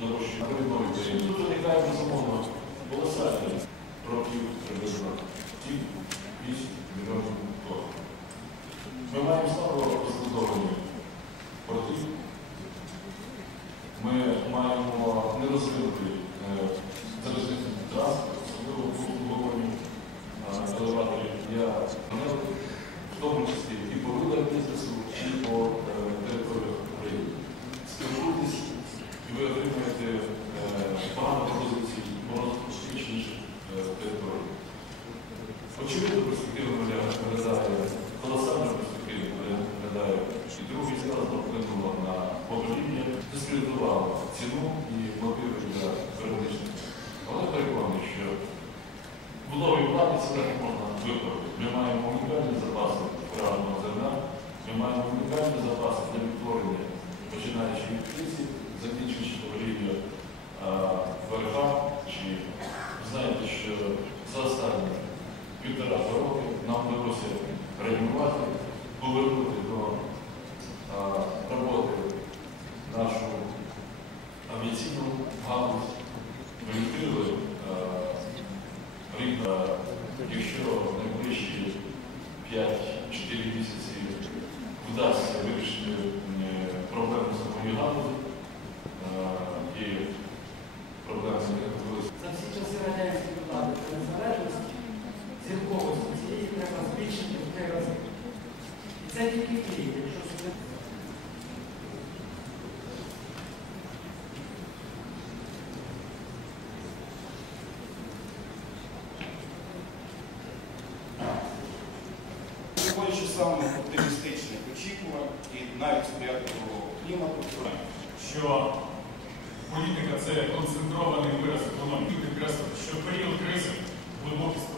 нарощення коридорів. Тут виникає безумовно колосальний років приблизно 7-8 мільйонів тонн. Ми маємо слабо розбудовані порти. Ми маємо нерозвинутий е, залізничний транспорт, особливо в глибокому елеваторі. Я в тому числі і по видах бізнесу, Очевидно, перспектива виглядає, колосальна перспектива виглядає. І другий зараз вплинула на покоління, дискредитувала ціну і мотиви для періодичних. Але переконаний, що в новій владі це так можна виправити. Ми маємо унікальні запаси правильного зерна, ми маємо унікальні запаси для відтворення, починаючи від птиці, закінчуючи покоління ВРХ. Чи знаєте, що за останні півтора роки нам вдалося реанімувати, повернути до а, роботи нашу авіаційну галузь. Ми відкрили рік, якщо найближчі 5-4 місяці вдасться вирішити е, проблеми з самої галузі це тільки Київ, якщо сюди. Виходячи з самих оптимістичних очікувань і навіть сприятливого клімату, що політика це концентрований вираз економіки. Підкреслити, що період кризи глибокі